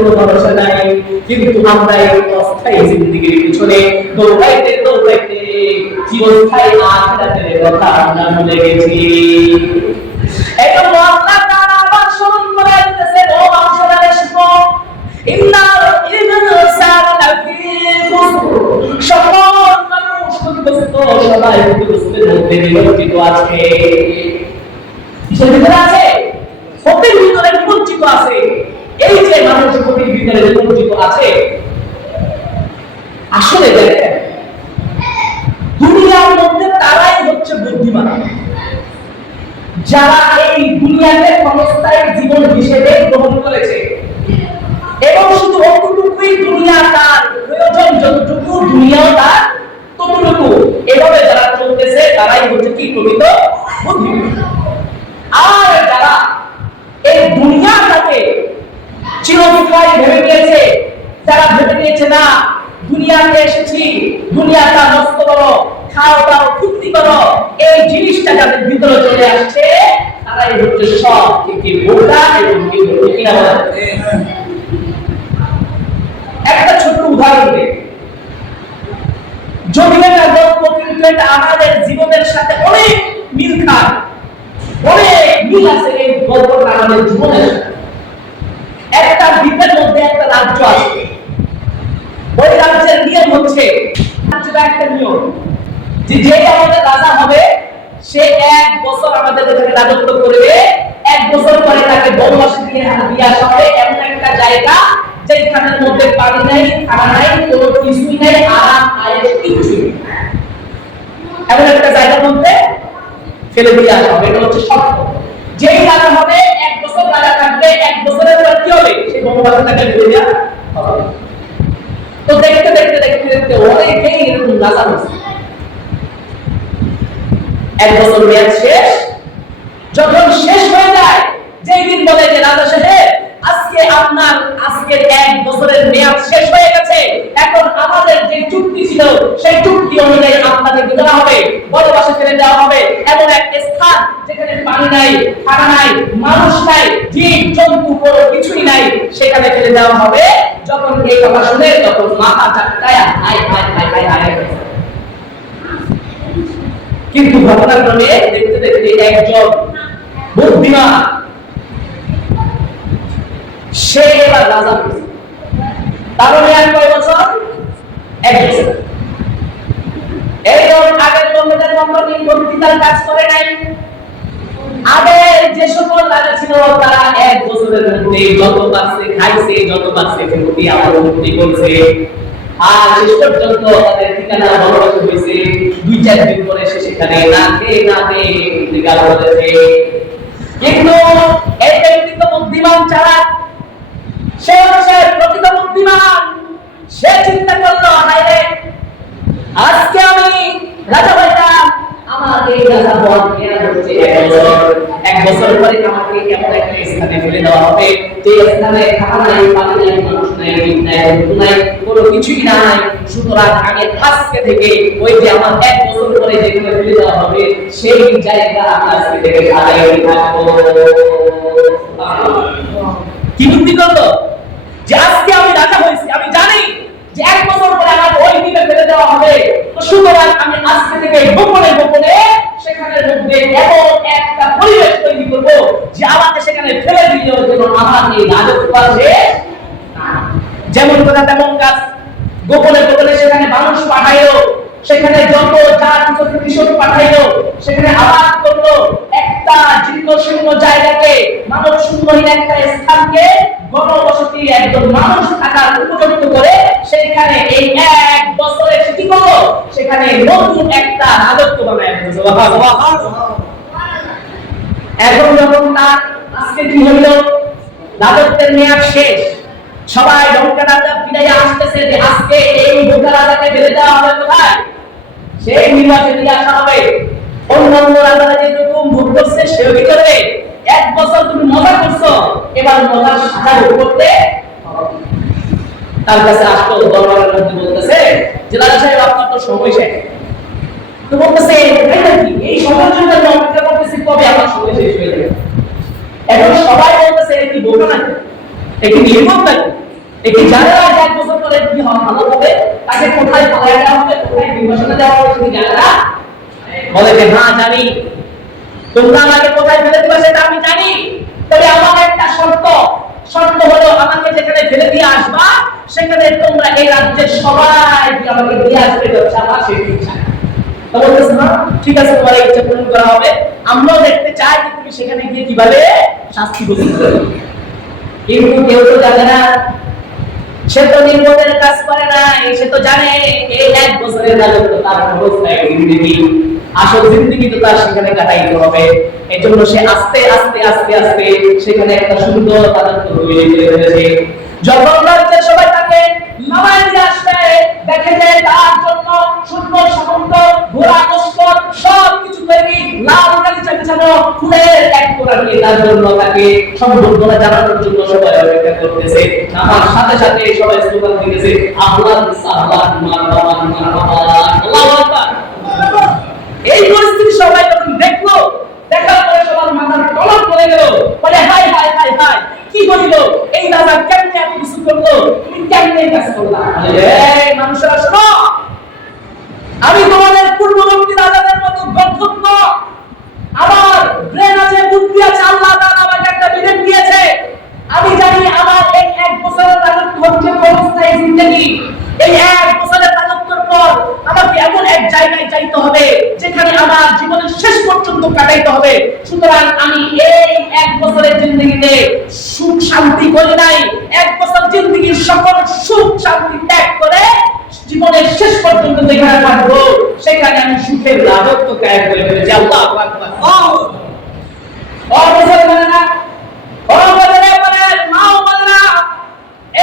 কোনো ভরসা নাই। কিন্তু আমরা এই অস্থায়ী জিন্দেগির পিছনে দৌড়াইতে দৌড়াইতে চিরস্থায়ী আখিরাতের কথা আমরা ভুলে গেছি। এজন্য আল্লাহ তাআলা আবার স্মরণ করাই দিতেছেন, ও মানুষেরা শুনো, ইন্নাল ইনসানা লাফি খুসর, সকল মানুষ ক্ষতিগ্রস্ত, সবাই ক্ষতিগ্রস্তের মধ্যে নিমজ্জিত আছে। কিসের ভিতরে আছে? ক্ষতির ভিতরে নিমজ্জিত আছে। এই যে মানুষ ক্ষতির ভিতরে নিমজ্জিত আছে, আসলে দেখেন দুনিয়ার মধ্যে তারাই হচ্ছে বুদ্ধিমান, যারা এই দুনিয়াকে ক্ষণস্থায়ী জীবন হিসেবে গ্রহণ করেছে এবং শুধু অতটুকুই দুনিয়া তার প্রয়োজন, যতটুকু দুনিয়াও তার ততটুকু, এভাবে যারা চলতেছে তারাই হচ্ছে কি প্রকৃত বুদ্ধিমান। আর যারা এই দুনিয়াটাকে চিরস্থায়ী ভেবে নিয়েছে, যারা ভেবে নিয়েছে না দুনিয়াতে এসেছি, দুনিয়াটা নষ্ট করো, খাও দাও ফুর্তি করো, এই জিনিসটা যাদের ভিতরে চলে আসছে তারাই হচ্ছে সব থেকে বোকা এবং কিনা বলা। একটা ছোট্ট উদাহরণ দিই, যদিও এটা গল্প কিন্তু এটা আমাদের জীবনের সাথে অনেক মিল খায়, অনেক মিল আছে এই গল্পটা আমাদের জীবনের সাথে। একটা দ্বীপের মধ্যে একটা রাজ্য আছে, ওই রাজ্যের নিয়ম হচ্ছে, একটা নিয়ম যে আমাদের রাজা হবে সে 1 বছর আমাদের এখানে রাজত্ব করবে, 1 বছর পরে তাকে বনবাসে দিয়ে আসা হবে এমন একটা জায়গা যেখানের মধ্যে পানি নাই, খানা নাই, কোনো কিছুই নাই, আরাম আয়েশ কিছুই নাই, এমন একটা জায়গার মধ্যে ফেলে দিয়ে আসা হবে। এটা হচ্ছে শর্ত। যেই রাজা হবে 1 বছর রাজা থাকবে, 1 বছরের পর কি হবে সেই বনবাসে তাকে ফেলে দেওয়া হবে। তো দেখতে দেখতে দেখতে দেখতে অনেকেই এরকম রাজা হয়েছে। 1 বছর মেয়াদ শেষ, যখন শেষ হয়ে যায়, যেই দিন বলে যে রাজা সাহেব আজকে আপনার আজকের 1 বছরের মেয়াদ শেষ হয়ে গেছে, এখন আমাদের যে চুক্তি ছিল সেই চুক্তি অনুযায়ী আপনাকে কি করা হবে, বনবাসে ফেলে দেওয়া হবে এমন একটা স্থান যেখানে পানি নাই, খানা নাই, মানুষ নাই, জীব জন্তু কোনো কিছুই নাই, সেখানে ফেলে দেওয়া হবে। যখন এই কথা শুনে তখন মাথা চাটকায় হায় হায় হায় হায় হায়। কিন্তু ঘটনাক্রমে দেখতে দেখতে একজন বুদ্ধিমান সে এবার রাজা হয়েছে। তার মেয়াদ কয় বছর? 1 বছর। এইরকম আগের বন্ধুদের মতো কিন্তু তার কাজ করে নাই। আগে যে সকল রাজা ছিল তারা 1 বছরের মধ্যে যত পারছে খাইছে, যত পারছে কিন্তু আবার উন্নতি করছে, আর শেষ পর্যন্ত তাদের ঠিকানা বড় হয়েছে। 2-4 দিন পরে সে সেখানে না খেয়ে নিগাল করেছে। কিন্তু এই ব্যক্তি তো বুদ্ধিমান চালাক, সে হচ্ছে প্রকৃত বুদ্ধিমান। সে চিন্তা করলো হায়রে আজকে আমি রাজা হইতাম, আমার এই রাজা বল কেন হচ্ছে 1 বছর পরে আমাকে এমন একটা স্থানে ফেলে দেওয়া হবে যে স্থানে খাওয়া নাই, পানি নাই, মানুষ নাই, জীব নাই, জন্তু নাই, কোনো কিছুই নাই। সুতরাং আগে আজকে থেকে ওই যে আমার 1 বছর পরে যেখানে ফেলে দেওয়া হবে সেই জায়গা আজকে থেকে সাজাই থাকবো। কি বুদ্ধি করলো যে আজকে আমি রাজা হয়েছি, আমি জানি যে 1 বছর পরে আমার ওই দ্বীপে ফেলে দেওয়া হবে, তো সুতরাং আমি আজকে থেকে গোপনে গোপনে সেখানের মধ্যে এমন একটা পরিবেশ তৈরি করব যে আমাকে সেখানে ফেলে দিলেও যেন আমার এই রাজত্ব আছে যেমন কথা তেমন কাজ। গোপনে গোপনে সেখানে মানুষ পাঠাইলো, সেখানে যত যা কিছু কৃষক পাঠাইলো, সেখানে আবাদ করলো, একটা জীর্ণশীর্ণ জায়গাকে, মানব শূন্যহীন একটা স্থানকে গণবসতি একজন মানুষ থাকার উপযুক্ত করে সেখানে এই 1 বছরে কি করলো, সেখানে নতুন একটা রাজত্ব বানায় দিল। এখন যখন তার আজকে কি হলো, রাজত্বের মেয়াদ শেষ, সবাই ঢোকা রাজা বিদায় আসতেছে যে আজকে এই ঢোকা রাজাকে ফেলে দেওয়া হবে কোথায়, সেই নির্বাচনে দিয়ে আসা হবে। অন্যান্য রাজারা যেরকম ভোট করছে সেও কি করবে, 1 বছর তুমি মজা করছো, এবার মজার সাজা ভোগ করতে। তার কাছে আসতো দরবারের মধ্যে বলতেছে যে রাজা সাহেব আপনার তো সময় শেষ। তো বলতেছে এই সময়ের জন্য আমি অপেক্ষা করতেছি, কবে আমার সময় শেষ হয়ে যাবে। এখন সবাই বলতেছে কি বোকা নাকি, কি নির্মম নাকি, একে জানে না যে 1 বছর পরে কি হবে, ভালো হবে, তাকে কোথায় পালায় দেওয়া হবে, কোথায় নির্বাসনে দেওয়া হবে সেটা জানে না। বলে যে হ্যাঁ জানি, তোমরা আমাকে কোথায় ফেলে দিবে সেটা আমি জানি, তবে আমার একটা শর্ত হলো আমাকে যেখানে ফেলে দিয়ে আসবা সেখানে তোমরা এই রাজ্যের সবাইকে আমাকে দিয়ে আসবে, এটা হচ্ছে আমার শেষ ইচ্ছা। তো বলতেছে না ঠিক আছে, তোমার ইচ্ছা পূরণ করা হবে, আমরাও দেখতে চাই যে তুমি সেখানে গিয়ে কিভাবে শাস্তি ভোগ করবে। কিন্তু কেউ তো জানে না, সে তো নির্বোধের কাজ করে না, সে তো জানে এই 1 বছরের রাজত্ব তার অবস্থায় জিন্দেগি, আসল জিন্দেগি তো তার সেখানে কাটাইতে হবে। এজন্য সে আস্তে আস্তে আস্তে আস্তে সেখানে একটা সুন্দর রাজত্ব তৈরি করে ফেলেছে। যখন রাজ্যের সবাই তাকে নামায় দিয়ে আসবে, দেখে যে তার জন্য সুন্দর সামন্ত ঘোড়া লস্কর সবকিছু তৈরি, লাল গালিচা বিছানো, ফুলের এক কোরা নিয়ে তার জন্য তাকে সম্বর্ধনা জানানোর জন্য সবাই অপেক্ষা করতেছে। নামার সাথে সাথে সবাই স্লোগান দিতেছে আল্লাহ সাল্লাহ মারহাবা মারহাবা, আল্লাহু আকবার। এই পরিস্থিতি সবাই যখন দেখলো, দেখার পরে সবার মাথার টলক পড়ে গেল, বলে হাই হাই হাই হাই, কি বলিল এই রাজা কেমনে এত কিছু করলো, তুমি কেমনে কাজ করলা? এই মানুষেরা শোনো, আমি তোমাদের পূর্ববর্তী রাজাদের মতো গর্ধব, আমার ব্রেন আছে, বুদ্ধি আছে, আল্লাহ তাআলা আমাকে একটা বিবেক দিয়েছে। আমি জানি আমার এই 1 বছরের রাজত্ব হচ্ছে ক্ষমতায় জিন্দেগি। এই 1 বছরের রাজত্বের পর আমাকে এমন এক জায়গায় যাইতে হবে যেখানে আমার জীবনের শেষ পর্যন্ত কাটাইতে হবে। সুতরাং আমি এই 1 বছরের জিন্দেগিতে সুখ শান্তি করি নাই, 1 বছর জিন্দেগির সকল সুখ শান্তি ত্যাগ করে জীবনের শেষ পর্যন্ত যেখানে থাকবো সেখানে আমি সুখের রাজত্ব ত্যাগ করে ফেলেছি। আল্লাহু আকবার।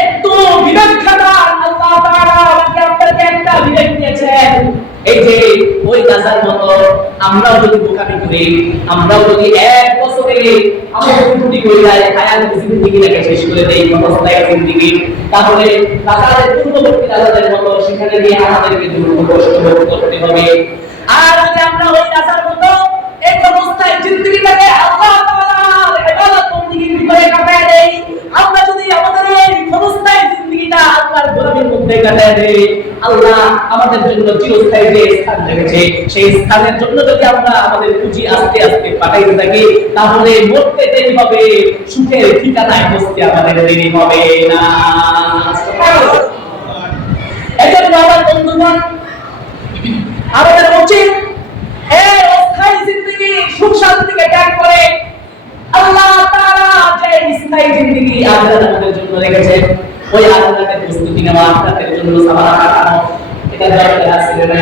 একটু বিবেক খাটান, আল্লাহ তাআলা আমাকে আপনাকে একটা বিবেক দিয়েছেন। এই যে ওই গাছার মতো আমরাও যদি বোকামি করি, আমরাও যদি 1 বছরে আমাদের ত্রুটি করে যায়, হায়াত জিন্দেগিটাকে শেষ করে দেই, ক্ষমতায় জিন্দেগি, তাহলে রাজাদের পূর্ববর্তী রাজাদের মতো সেখানে গিয়ে আমাদেরকে দুঃখ কষ্ট ভোগ করতে হবে। আর যদি আমরা ওই রাজার মতো এই অবস্থায় জিন্দেগিটাকে আল্লাহ তাআলার ইবাদত বন্দেগীর ভিতরে কাটায় দেই, আমরা যদি আমাদের এই ক্ষমতায় জিন্দেগিটা আল্লাহর গোলামির মধ্যে কাটায় দেই, আল্লাহ আমাদের জন্য চিরস্থায়ী যে স্থান রেখেছে সেই স্থানের জন্য যদি আমরা আমাদের পুঁজি আস্তে আস্তে পাঠাইতে থাকি, তাহলে মরতে দেরি হবে, সুখের ঠিকানায় বসতে আমাদের দেরি হবে না। এজন্য আমার বন্ধুগণ, আমাদের উচিত এই অস্থায়ী জিন্দেগি সুখ শান্তিকে ত্যাগ করে আল্লাহ তাআলা যে স্থায়ী জিন্দেগি আখিরাত আমাদের জন্য রেখেছেন, ওই আখিরাতের প্রস্তুতি নেওয়া, আখিরাতের জন্য সামারা কাটানো, এটা দরকার আছে না?